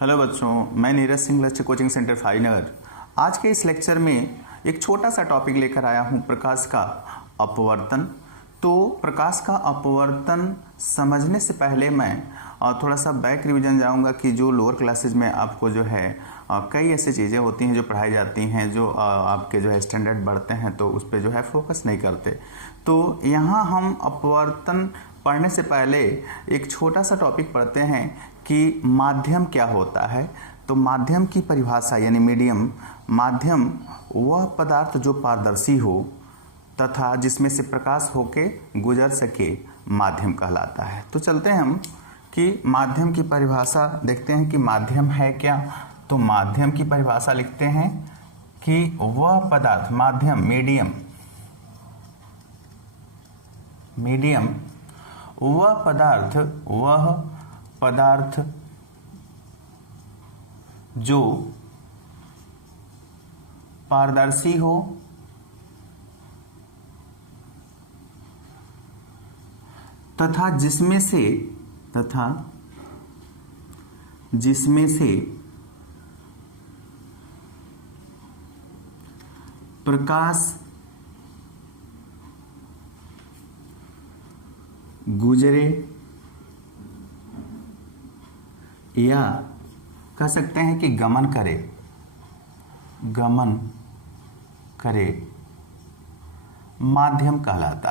Hello बच्चों, मैं नीरज सिंह लक्ष्य कोचिंग सेंटर फाइनगर। आज के इस लेक्चर में एक छोटा सा टॉपिक लेकर आया हूँ, प्रकाश का अपवर्तन। तो प्रकाश का अपवर्तन समझने से पहले मैं थोड़ा सा बैक रिवीजन जाऊँगा कि जो लोअर क्लासेज में आपको जो है कई ऐसी चीज़ें होती हैं जो पढ़ाई जाती हैं, जो आपके जो है स्टैंडर्ड बढ़ते हैं तो उस पर जो है फोकस नहीं करते। तो यहाँ हम अपवर्तन पढ़ने से पहले एक छोटा सा टॉपिक पढ़ते हैं कि माध्यम क्या होता है। तो माध्यम की परिभाषा यानी मीडियम, माध्यम वह पदार्थ जो पारदर्शी हो तथा जिसमें से प्रकाश होके गुजर सके, माध्यम कहलाता है। तो चलते हैं हम कि माध्यम की परिभाषा देखते हैं कि माध्यम है क्या। तो माध्यम की परिभाषा लिखते हैं कि वह पदार्थ, माध्यम मीडियम वह पदार्थ जो पारदर्शी हो तथा जिसमें से प्रकाश गुजरे या कह सकते हैं कि गमन करे, माध्यम कहलाता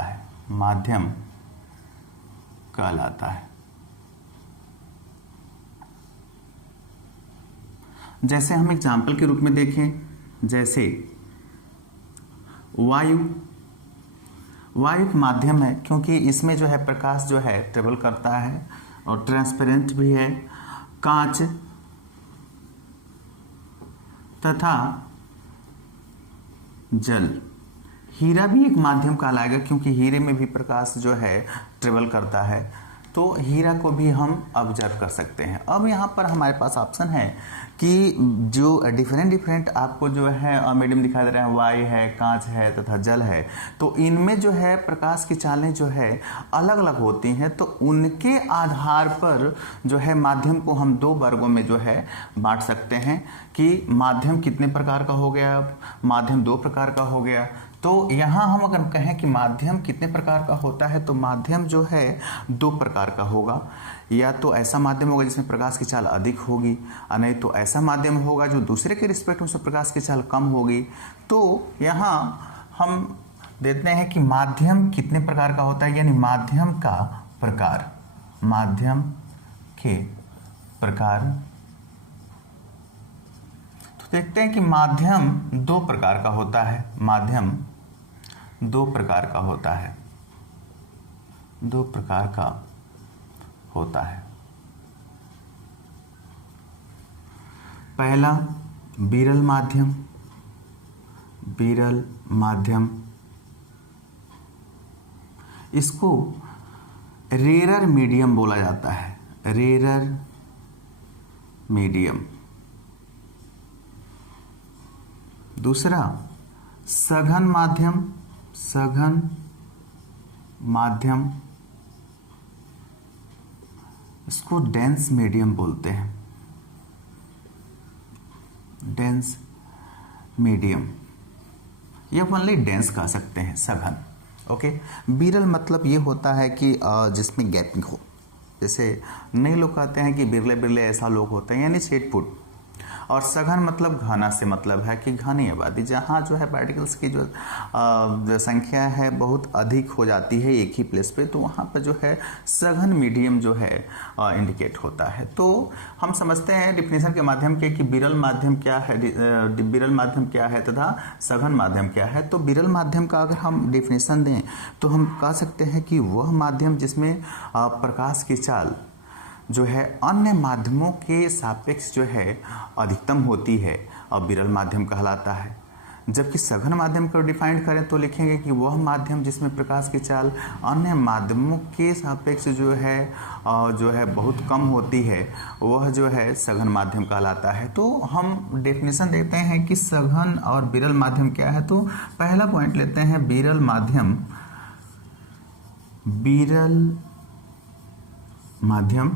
है। जैसे हम एग्जाम्पल के रूप में देखें, जैसे वायु एक माध्यम है, क्योंकि इसमें जो है प्रकाश जो है ट्रेवल करता है और ट्रांसपेरेंट भी है। कांच तथा जल, हीरा भी एक माध्यम कहलाएगा, क्योंकि हीरे में भी प्रकाश जो है ट्रेवल करता है। तो हीरा को भी हम ऑब्जर्व कर सकते हैं। अब यहाँ पर हमारे पास ऑप्शन है कि जो डिफरेंट आपको जो है मीडियम दिखाई दे रहा है, वायु है, कांच है तथा जल है। तो इनमें जो है प्रकाश की चालें जो है अलग अलग होती हैं। तो उनके आधार पर जो है माध्यम को हम दो वर्गों में जो है बांट सकते हैं कि माध्यम कितने प्रकार का हो गया, माध्यम दो प्रकार का हो गया। तो यहाँ हम अगर कहें कि माध्यम कितने प्रकार का होता है, तो माध्यम जो है दो प्रकार का होगा। या तो ऐसा माध्यम होगा जिसमें प्रकाश की चाल अधिक होगी, और नहीं तो ऐसा माध्यम होगा जो दूसरे के रिस्पेक्ट में उसमें प्रकाश की चाल कम होगी। तो यहाँ हम देते हैं कि माध्यम कितने प्रकार का होता है, यानी माध्यम के प्रकार। तो देखते हैं कि माध्यम दो प्रकार का होता है, दो प्रकार का होता है। पहला विरल माध्यम, इसको रेरर मीडियम बोला जाता है, रेरर मीडियम। दूसरा सघन माध्यम, इसको डेंस मीडियम बोलते हैं, डेंस मीडियम, या ओनली डेंस कह सकते हैं, सघन। ओके। विरल मतलब ये होता है कि जिसमें गैपिंग हो। जैसे नए लोग कहते हैं कि बिरले ऐसा लोग होते हैं, यानी 6 फुट। और सघन मतलब घना से मतलब है कि घनी आबादी, जहाँ जो है पार्टिकल्स की जो संख्या है बहुत अधिक हो जाती है एक ही प्लेस पे, तो वहाँ पर जो है सघन मीडियम जो है इंडिकेट होता है। तो हम समझते हैं डिफिनेशन के माध्यम के कि विरल माध्यम क्या है तथा सघन माध्यम क्या है। तो विरल माध्यम का अगर हम डिफिनेशन दें तो हम कह सकते हैं कि वह माध्यम जिसमें प्रकाश की चाल जो है अन्य माध्यमों के सापेक्ष जो है अधिकतम होती है और विरल माध्यम कहलाता है। जबकि सघन माध्यम को डिफाइन करें तो लिखेंगे कि वह माध्यम जिसमें प्रकाश की चाल अन्य माध्यमों के सापेक्ष जो है बहुत कम होती है, वह जो है सघन माध्यम कहलाता है। तो हम डेफिनेशन देते हैं कि सघन और विरल माध्यम क्या है। तो पहला पॉइंट लेते हैं विरल माध्यम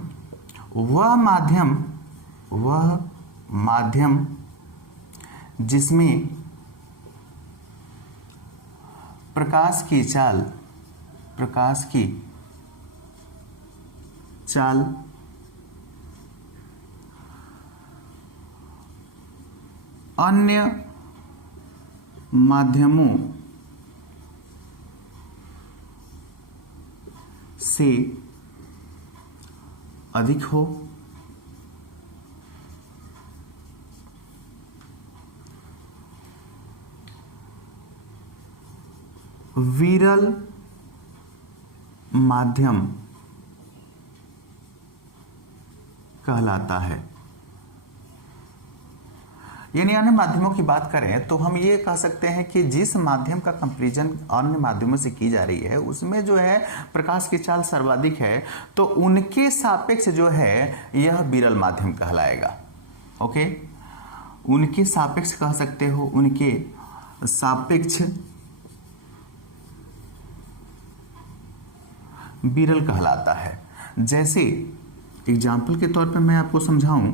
वह वह माध्यम जिसमें प्रकाश की चाल अन्य माध्यमों से अधिक हो, विरल माध्यम कहलाता है। यानी अन्य माध्यमों की बात करें तो हम ये कह सकते हैं कि जिस माध्यम का कंपैरिजन अन्य माध्यमों से की जा रही है उसमें जो है प्रकाश की चाल सर्वाधिक है, तो उनके सापेक्ष जो है यह विरल माध्यम कहलाएगा। ओके, उनके सापेक्ष कह सकते हो, उनके सापेक्ष विरल कहलाता है। जैसे एग्जाम्पल के तौर पे मैं आपको समझाऊं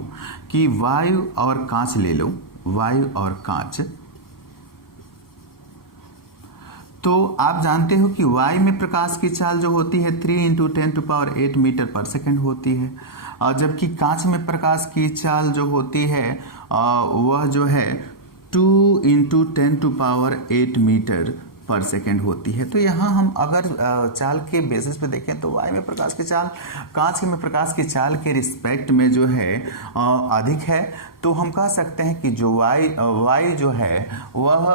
कि वायु और कांच ले लो, वायु और कांच। तो आप जानते हो कि वायु में प्रकाश की चाल जो होती है 3 × 10⁸ मीटर पर सेकेंड होती है, और जबकि कांच में प्रकाश की चाल जो होती है वह जो है 2 × 10⁸ मीटर पर सेकेंड होती है। तो यहाँ हम अगर चाल के बेसिस पे देखें तो वायु में प्रकाश की चाल कांच में प्रकाश की चाल के रिस्पेक्ट में जो है अधिक है, तो हम कह सकते हैं कि जो वायु जो है वह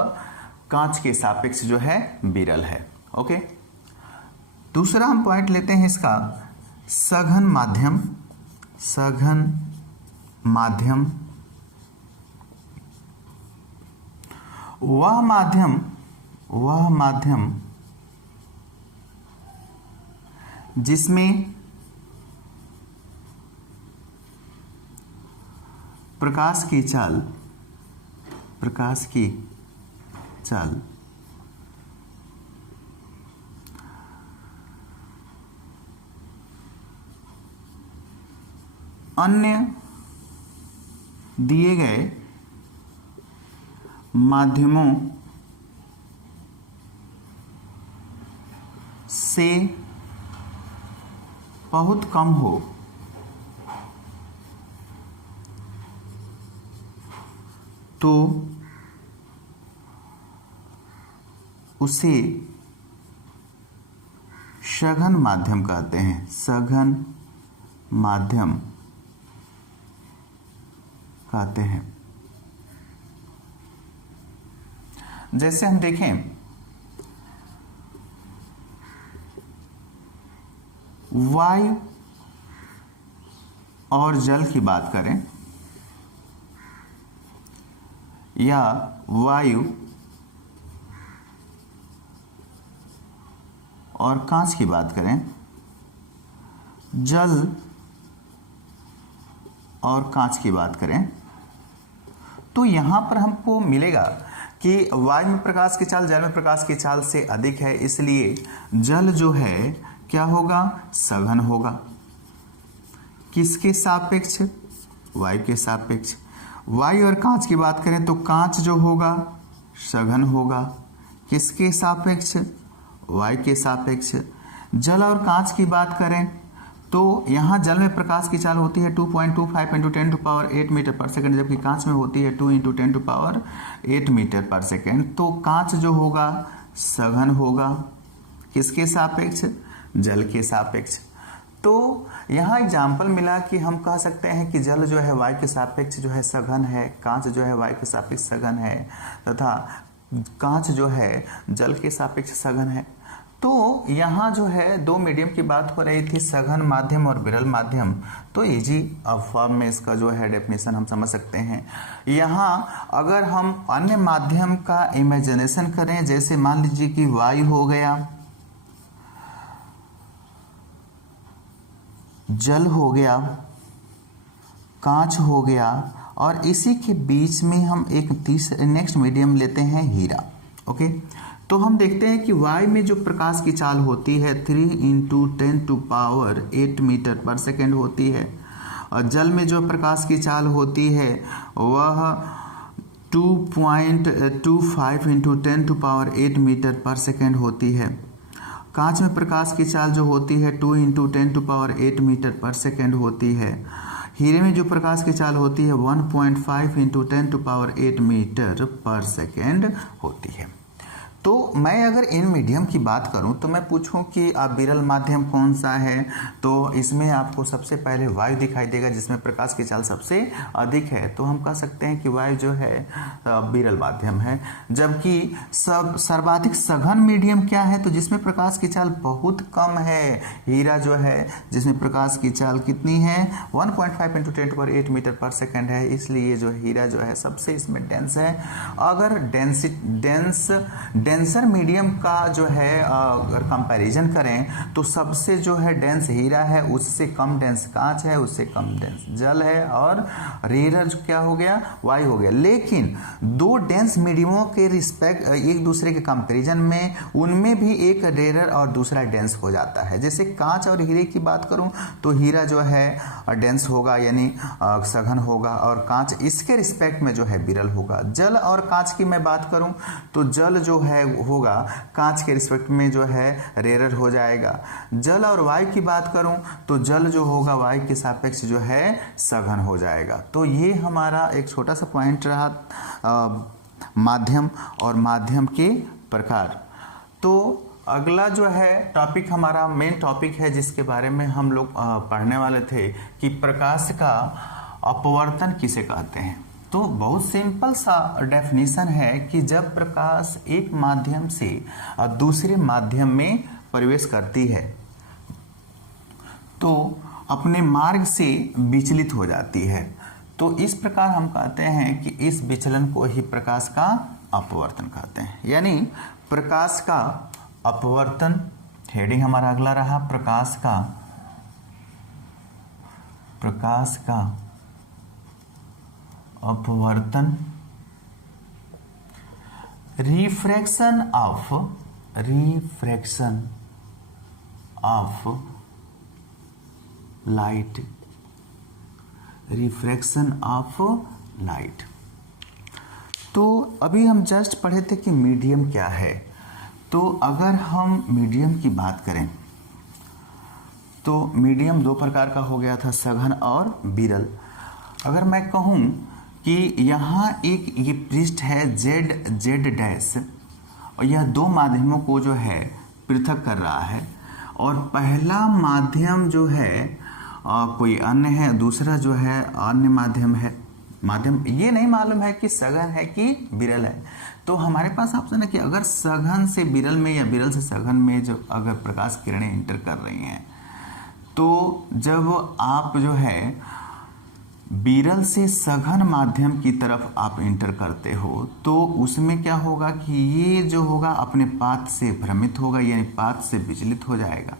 कांच के सापेक्ष जो है विरल है। ओके, दूसरा हम पॉइंट लेते हैं इसका सघन माध्यम वह माध्यम जिसमें प्रकाश की चाल अन्य दिए गए माध्यमों से बहुत कम हो, तो उसे सघन माध्यम कहते हैं। सघन माध्यम कहते हैं। जैसे हम देखें वायु और जल की बात करें या वायु और कांच की बात करें, जल और कांच की बात करें, तो यहां पर हमको मिलेगा कि वायु में प्रकाश की चाल जल में प्रकाश की चाल से अधिक है, इसलिए जल जो है क्या होगा, सघन होगा। किसके सापेक्ष, वायु के सापेक्ष। वायु और कांच की बात करें तो कांच जो होगा सघन होगा। किसके सापेक्ष, वायु के सापेक्ष। जल और कांच की बात करें तो यहाँ जल में प्रकाश की चाल होती है 2.25 × 10⁸ मीटर पर सेकेंड, जबकि कांच में होती है 2 × 10⁸ मीटर पर सेकेंड। तो कांच जो होगा सघन होगा। किसके सापेक्ष, जल के सापेक्ष। तो यहाँ एग्जाम्पल मिला कि हम कह सकते हैं कि जल जो है वायु के सापेक्ष जो है सघन है, कांच जो है वायु के सापेक्ष सघन है, तथा कांच जो है जल के सापेक्ष सघन है। तो यहाँ जो है दो मीडियम की बात हो रही थी, सघन माध्यम और विरल माध्यम। तो इजी फॉर्म में इसका जो है डेफिनेशन हम समझ सकते हैं। यहाँ अगर हम अन्य माध्यम का इमेजिनेशन करें, जैसे मान लीजिए कि वायु हो गया, जल हो गया, कांच हो गया, और इसी के बीच में हम एक नेक्स्ट मीडियम लेते हैं हीरा। ओके, तो हम देखते हैं कि वायु में जो प्रकाश की चाल होती है 3 × 10⁸ मीटर पर सेकेंड होती है, जल में जो प्रकाश की चाल होती है वह 2.25 इंटू 10⁸ मीटर पर सेकेंड होती है। कांच में प्रकाश की चाल जो होती है 2 इंटू 10⁸ मीटर पर सेकेंड होती है। हीरे में जो प्रकाश की चाल होती है 1.5 इंटू 10⁸ मीटर पर सेकेंड होती है। तो मैं अगर इन मीडियम की बात करूं तो मैं पूछूं कि आप विरल माध्यम कौन सा है, तो इसमें आपको सबसे पहले वायु दिखाई देगा जिसमें प्रकाश की चाल सबसे अधिक है, तो हम कह सकते हैं कि वायु जो है विरल माध्यम है। जबकि सर्वाधिक सघन मीडियम क्या है, तो जिसमें प्रकाश की चाल बहुत कम है, हीरा जो है जिसमें प्रकाश की चाल कितनी है 1.5 इंटू 10⁸ मीटर पर सेकेंड है, इसलिए जो हीरा जो है सबसे इसमें डेंस है। अगर डेंसर मीडियम का जो है अगर कंपैरिजन करें तो सबसे जो है डेंस हीरा है, उससे कम डेंस कांच है, उससे कम डेंस जल है, और रेयर क्या हो गया वायु हो गया। लेकिन दो डेंस मीडियमों के रिस्पेक्ट एक दूसरे के कंपैरिजन में उनमें भी एक रेयर और दूसरा डेंस हो जाता है। जैसे कांच और हीरे की बात करूं तो हीरा जो है डेंस होगा यानी सघन होगा, और कांच इसके रिस्पेक्ट में जो है विरल होगा। जल और कांच की मैं बात करूं तो जल जो है होगा कांच के रिस्पेक्ट में जो है रेयर हो जाएगा। जल और वायु की बात करूं तो जल जो होगा वायु के सापेक्ष जो है सघन हो जाएगा। तो ये हमारा एक छोटा सा पॉइंट रहा माध्यम और माध्यम के प्रकार। तो अगला जो है टॉपिक हमारा मेन टॉपिक है जिसके बारे में हम लोग पढ़ने वाले थे कि प्रकाश का अपवर्तन किसे कहते हैं। तो बहुत सिंपल सा डेफिनेशन है कि जब प्रकाश एक माध्यम से दूसरे माध्यम में प्रवेश करती है तो अपने मार्ग से विचलित हो जाती है, तो इस प्रकार हम कहते हैं कि इस विचलन को ही प्रकाश का अपवर्तन कहते हैं। यानी प्रकाश का अपवर्तन, हेडिंग हमारा अगला रहा प्रकाश का अपवर्तन, refraction of light, refraction of light. तो अभी हम जस्ट पढ़े थे कि मीडियम क्या है। तो अगर हम मीडियम की बात करें तो मीडियम दो प्रकार का हो गया था, सघन और विरल। अगर मैं कहूं कि यहाँ एक ये पृष्ठ है जेड डैश, और यह दो माध्यमों को जो है पृथक कर रहा है, और पहला माध्यम जो है कोई अन्य है, दूसरा जो है अन्य माध्यम है। माध्यम ये नहीं मालूम है कि सघन है कि विरल है, तो हमारे पास ऑप्शन है कि अगर सघन से विरल में या विरल से सघन में जो अगर प्रकाश किरणें इंटर कर रही हैं, तो जब आप जो है विरल से सघन माध्यम की तरफ आप इंटर करते हो तो उसमें क्या होगा कि ये जो होगा अपने पाथ से भ्रमित होगा, यानी पाथ से विचलित हो जाएगा।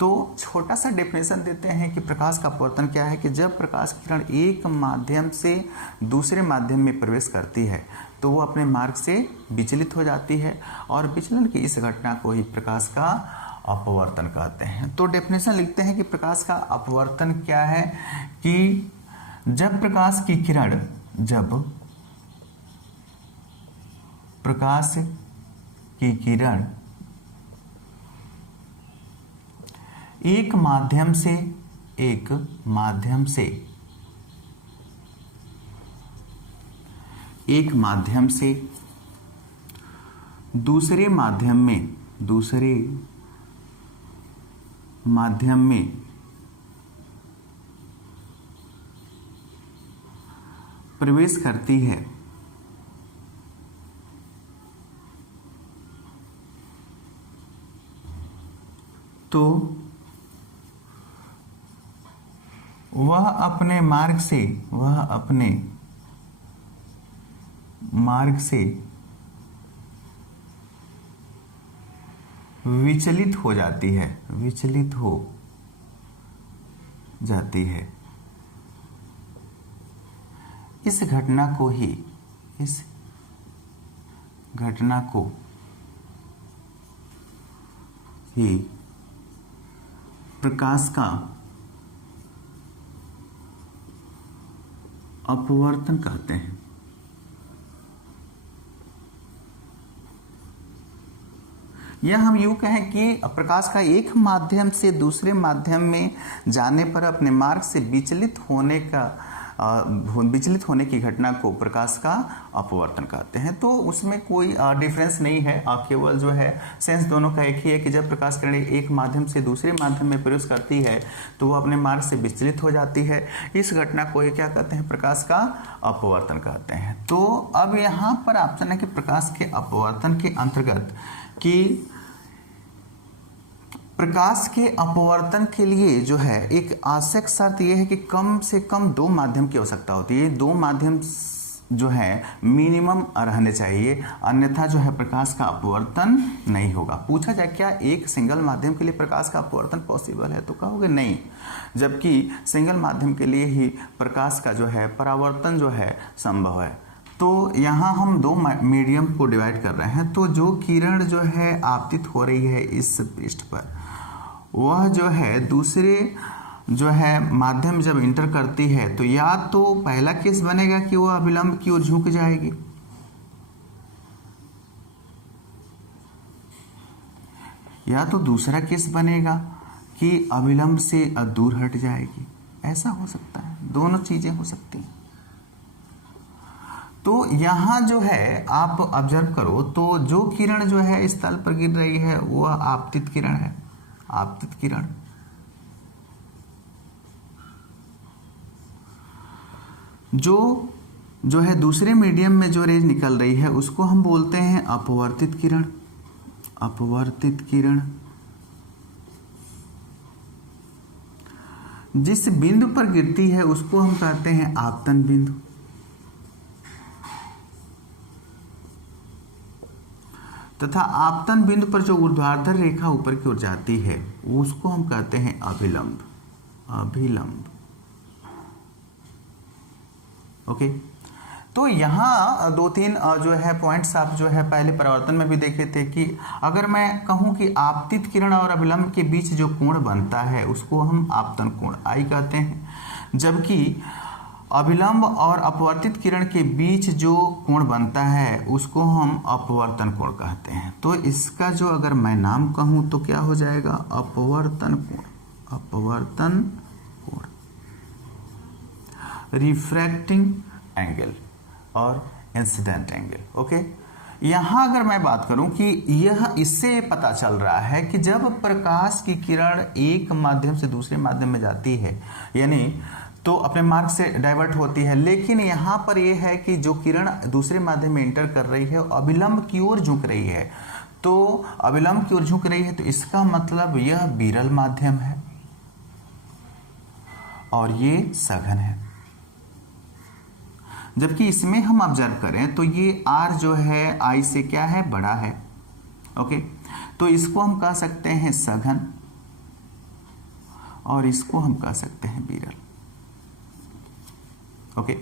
तो छोटा सा डेफिनेशन देते हैं कि प्रकाश का अपवर्तन क्या है, कि जब प्रकाश किरण एक माध्यम से दूसरे माध्यम में प्रवेश करती है तो वो अपने मार्ग से विचलित हो जाती है, और विचलन की इस घटना को ही प्रकाश का अपवर्तन कहते हैं। तो डेफिनेशन लिखते हैं कि प्रकाश का अपवर्तन क्या है, कि जब प्रकाश की किरण एक माध्यम से दूसरे माध्यम में प्रवेश करती है तो वह अपने मार्ग से विचलित हो जाती है। इस घटना को ही प्रकाश का अपवर्तन कहते हैं। या हम यूं कहें कि प्रकाश का एक माध्यम से दूसरे माध्यम में जाने पर अपने मार्ग से विचलित होने की घटना को प्रकाश का अपवर्तन कहते हैं। तो उसमें कोई डिफरेंस नहीं है, केवल जो है सेंस दोनों का एक ही है कि जब प्रकाश किरण एक माध्यम से दूसरे माध्यम में प्रवेश करती है तो वो अपने मार्ग से विचलित हो जाती है। इस घटना को क्या कहते हैं? प्रकाश का अपवर्तन कहते हैं। तो अब यहाँ पर ऑप्शन है कि प्रकाश के अपवर्तन के अंतर्गत कि प्रकाश के अपवर्तन के लिए जो है एक आवश्यक शर्त यह है कि कम से कम दो माध्यम की आवश्यकता होती है। दो माध्यम जो है मिनिमम रहने चाहिए, अन्यथा जो है प्रकाश का अपवर्तन नहीं होगा। पूछा जाए क्या एक सिंगल माध्यम के लिए प्रकाश का अपवर्तन पॉसिबल है, तो कहोगे नहीं, जबकि सिंगल माध्यम के लिए ही प्रकाश का जो है परावर्तन जो है संभव है। तो यहाँ हम दो मीडियम को डिवाइड कर रहे हैं। तो जो किरण जो है आपतित हो रही है इस पृष्ठ पर, वह जो है दूसरे जो है माध्यम जब इंटर करती है तो या तो पहला केस बनेगा कि वह अभिलंब की ओर झुक जाएगी, या तो दूसरा केस बनेगा कि अभिलंब से दूर हट जाएगी। ऐसा हो सकता है, दोनों चीजें हो सकती हैं। तो यहाँ जो है आप ऑब्जर्व करो तो जो किरण जो है इस तल पर गिर रही है वह आपतित किरण है। आपतित किरण जो है दूसरे मीडियम में जो रेज निकल रही है उसको हम बोलते हैं अपवर्तित किरण। अपवर्तित किरण जिस बिंदु पर गिरती है उसको हम कहते हैं आपतन बिंदु। तथा आपतन बिंदु पर जो ऊर्ध्वाधर रेखा ऊपर की ओर जाती है उसको हम कहते हैं अभिलंब। अभिलंब, ओके। तो यहाँ दो तीन जो है पॉइंट्स आप जो है पहले परावर्तन में भी देखे थे कि अगर मैं कहूँ कि आपतित किरण और अभिलंब के बीच जो कोण बनता है उसको हम आपतन कोण आई कहते हैं, जबकि अभिलंब और अपवर्तित किरण के बीच जो कोण बनता है उसको हम अपवर्तन कोण कहते हैं। तो इसका जो अगर मैं नाम कहूं तो क्या हो जाएगा? अपवर्तन कोण। अपवर्तन कोण, रिफ्रैक्टिंग एंगल और इंसिडेंट एंगल, ओके। यहां अगर मैं बात करूं कि यह इससे पता चल रहा है कि जब प्रकाश की किरण एक माध्यम से दूसरे माध्यम में जाती है यानी तो अपने मार्ग से डाइवर्ट होती है, लेकिन यहाँ पर यह है कि जो किरण दूसरे माध्यम में इंटर कर रही है अभिलंब की ओर झुक रही है। तो अभिलंब की ओर झुक रही है तो इसका मतलब यह विरल माध्यम है और ये सघन है। जबकि इसमें हम ऑब्जर्व करें तो ये R जो है I से क्या है? बड़ा है, ओके। तो इसको हम कह सकते हैं सघन और इसको हम कह सकते हैं विरल, ओके।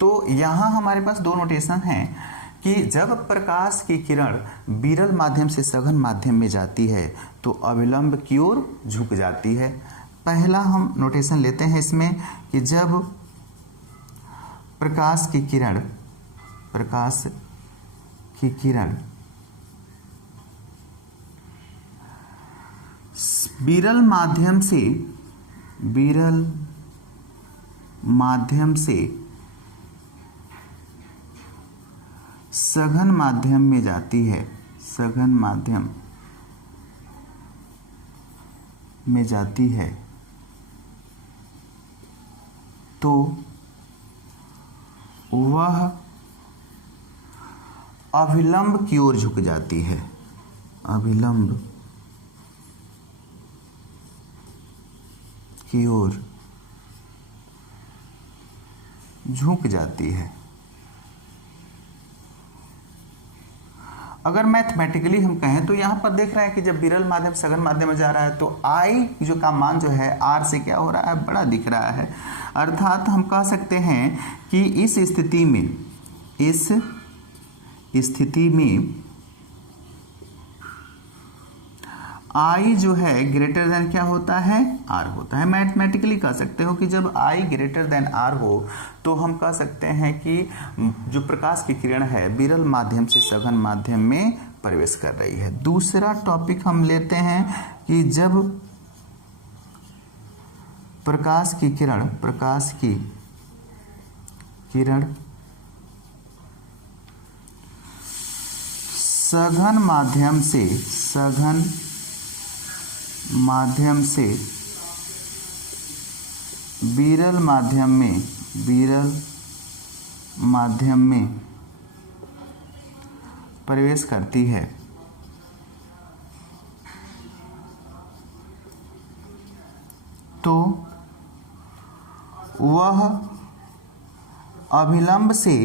तो यहां हमारे पास दो नोटेशन हैं कि जब प्रकाश की किरण विरल माध्यम से सघन माध्यम में जाती है तो अभिलंब की ओर झुक जाती है। पहला हम नोटेशन लेते हैं इसमें कि जब प्रकाश की किरण विरल माध्यम से सघन माध्यम में जाती है, सघन माध्यम में जाती है तो वह अभिलंब की ओर झुक जाती है। अभिलंब की ओर झुक जाती है। अगर मैथमेटिकली हम कहें तो यहां पर देख रहे हैं कि जब विरल माध्यम सघन माध्यम में जा रहा है तो I जो का मान जो है R से क्या हो रहा है? बड़ा दिख रहा है। अर्थात हम कह सकते हैं कि इस स्थिति में आई जो है ग्रेटर देन क्या होता है, आर होता है। मैथमेटिकली कह सकते हो कि जब आई ग्रेटर देन आर हो तो हम कह सकते हैं कि जो प्रकाश की किरण है विरल माध्यम से सघन माध्यम में प्रवेश कर रही है। दूसरा टॉपिक हम लेते हैं कि जब प्रकाश की किरण सघन माध्यम से विरल माध्यम में प्रवेश करती है तो वह अभिलंब से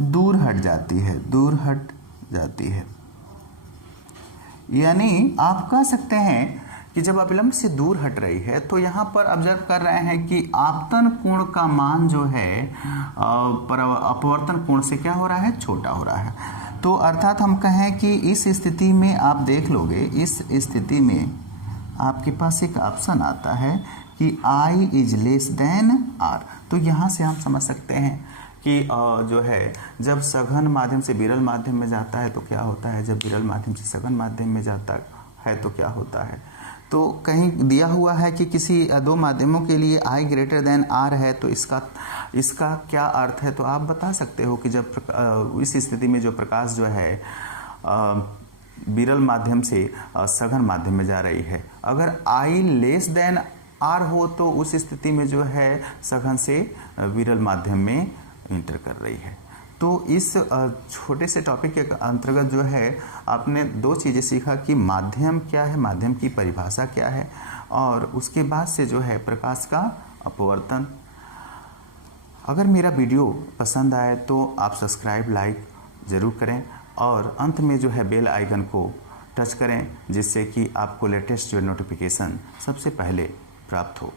दूर हट जाती है। यानी आप कह सकते हैं कि जब अभिलंब से दूर हट रही है तो यहाँ पर ऑब्जर्व कर रहे हैं कि आपतन कोण का मान जो है अपवर्तन कोण से क्या हो रहा है, छोटा हो रहा है। तो अर्थात हम कहें कि इस स्थिति में आप देख लोगे, इस स्थिति में आपके पास एक ऑप्शन आता है कि I is less than R। तो यहाँ से हम समझ सकते हैं कि जो है जब सघन माध्यम से विरल माध्यम में जाता है तो क्या होता है, जब विरल माध्यम से सघन माध्यम में जाता है तो क्या होता है। तो कहीं दिया हुआ है कि किसी दो माध्यमों के लिए I ग्रेटर देन R है तो इसका क्या अर्थ है। तो आप बता सकते हो कि जब इस स्थिति में जो प्रकाश जो है विरल माध्यम से सघन माध्यम में जा रही है, अगर I लेस देन R हो तो उस स्थिति में जो है सघन से विरल माध्यम में इंटर कर रही है। तो इस छोटे से टॉपिक के अंतर्गत जो है आपने दो चीज़ें सीखा कि माध्यम क्या है, माध्यम की परिभाषा क्या है, और उसके बाद से जो है प्रकाश का अपवर्तन। अगर मेरा वीडियो पसंद आए तो आप सब्सक्राइब लाइक ज़रूर करें और अंत में जो है बेल आइकन को टच करें जिससे कि आपको लेटेस्ट जो नोटिफिकेशन सबसे पहले प्राप्त हो।